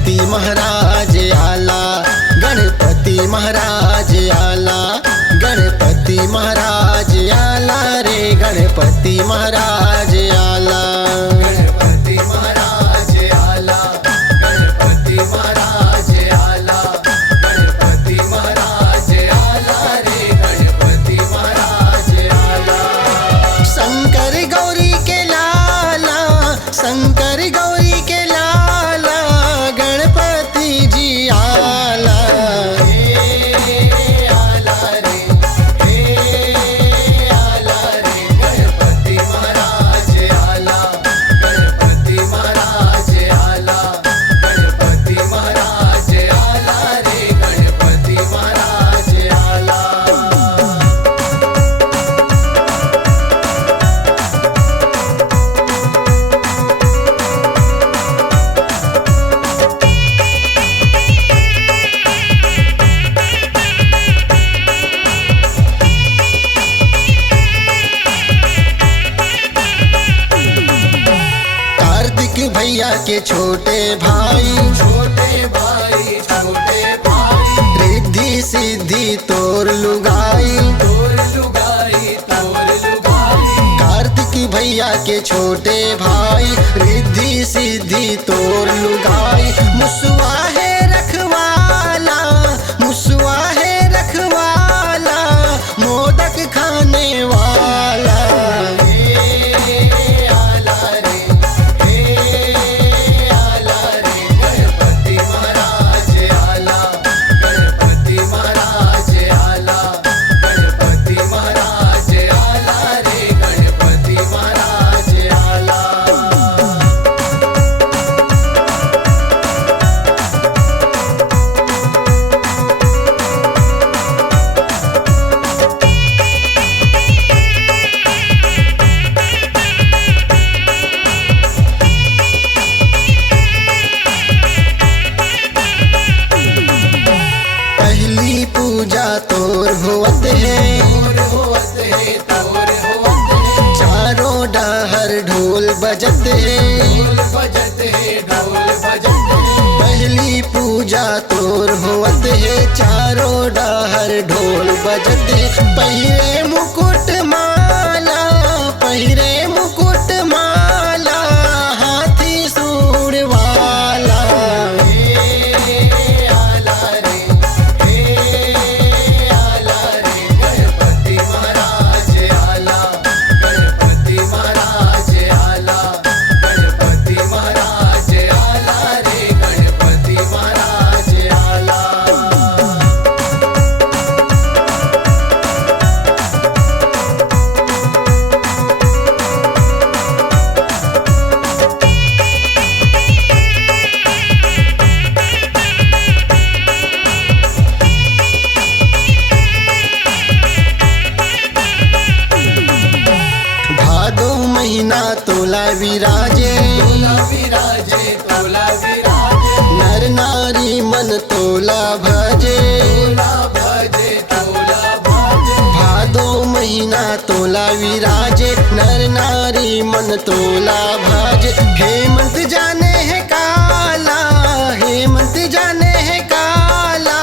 गणपति महाराज आला, गणपति महाराज आला, गणपति महाराज आला रे गणपति महाराज आला। गणपति महाराज आला, गणपति महाराज आला, गणपति महाराज आला रे गणपति महाराज आला। शंकर गौरी के लाला, शंकर गौरी के लाला, गणपति जी आला। हे आला रे, हे आला रे गणपति महाराज आला, गणपति महाराज आला, गणपति महाराज आला रे गणपति महाराज आला। भैया के छोटे भाई, छोटे भाई, छोटे भाई, रिद्धि सिद्धि तोर लुगाई, तोर लुगाई, तोर लुगाई। कार्तिक भैया के छोटे भाई, रिद्धि सिद्धि तोर लुगाई। मुसवा है रखवाला, मुसवा है रखवाला, मोदक खाने वाला। पूजा तोर होवत है, चारों डहर ढोल बजत है, पहली पूजा तोर होवत है, चारों डहर ढोल बजत है। पहिरे मुकुट माला, पहिरे मुकुट माला, हाथी सूंड वाला। महीना तोला विराजे, तोला विराजे, तोला विराजे, नर नारी मन तोला भजे, तोला भजे, तोला भजे। भादो महीना तोला विराजे, नर नारी मन तोला भजे। हेमंत जाने है काला, हेमंत जाने है काला,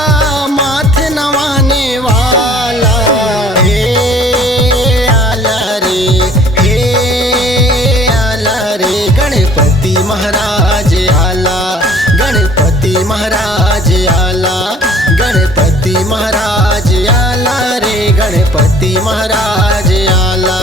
माथ नवाने वाला। गणपति महाराज आला, गणपति महाराज आला, गणपति महाराज आला रे गणपति महाराज आला।